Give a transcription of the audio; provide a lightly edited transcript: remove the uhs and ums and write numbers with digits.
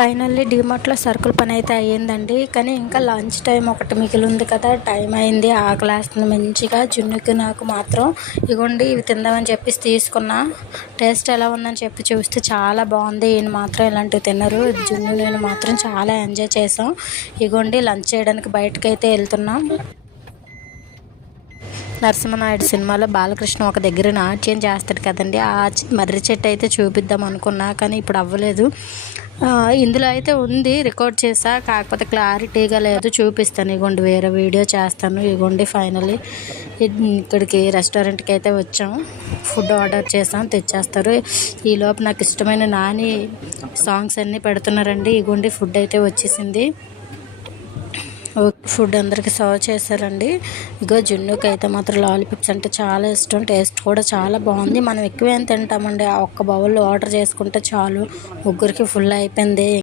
Finally డీమార్ట్లో సరుకుల పని అయితే అయ్యిందండి. కానీ ఇంకా లంచ్ టైం ఒకటి మిగిలి ఉంది కదా, టైం అయింది, ఆకలేస్తుంది మంచిగా. జున్నుకి నాకు మాత్రం ఇగోండి ఇవి తిందామని చెప్పేసి తీసుకున్నా. టేస్ట్ ఎలా ఉందని చెప్పి చూస్తే చాలా బాగుంది. ఈయన మాత్రం ఇలాంటివి తినరు. జున్ను నేను మాత్రం చాలా ఎంజాయ్ చేసాం. ఇగోండి లంచ్ చేయడానికి బయటకైతే వెళ్తున్నాం. నరసింహనాయుడు సినిమాలో బాలకృష్ణ ఒక దగ్గర నాట్యం చేస్తాడు కదండి, ఆ మర్రి చెట్టు అయితే చూపిద్దాం అనుకున్నా కానీ ఇప్పుడు అవ్వలేదు. ఇందులో అయితే ఉంది, రికార్డ్ చేసా, కాకపోతే క్లారిటీగా లేదు. చూపిస్తాను, ఇగోండి వేరే వీడియో చేస్తాను. ఇగోండి ఫైనల్లీ ఇక్కడికి రెస్టారెంట్కి అయితే వచ్చాము. ఫుడ్ ఆర్డర్ చేసాం, తెచ్చేస్తారు. ఈలోపు నాకు ఇష్టమైన నాని సాంగ్స్ అన్నీ పెడుతున్నారండి. ఇగోండి ఫుడ్ అయితే వచ్చేసింది. ఫుడ్ అందరికి సర్వ్ చేశారండి. ఇగో జున్నుకి అయితే మాత్రం లాలీపాప్స్ అంటే చాలా ఇష్టం. టేస్ట్ కూడా చాలా బాగుంది. మనం ఎక్కువ ఏం తింటామండి, ఆ ఒక్క బౌల్లో ఆర్డర్ చేసుకుంటే చాలు, ముగ్గురికి ఫుల్ అయిపోయింది.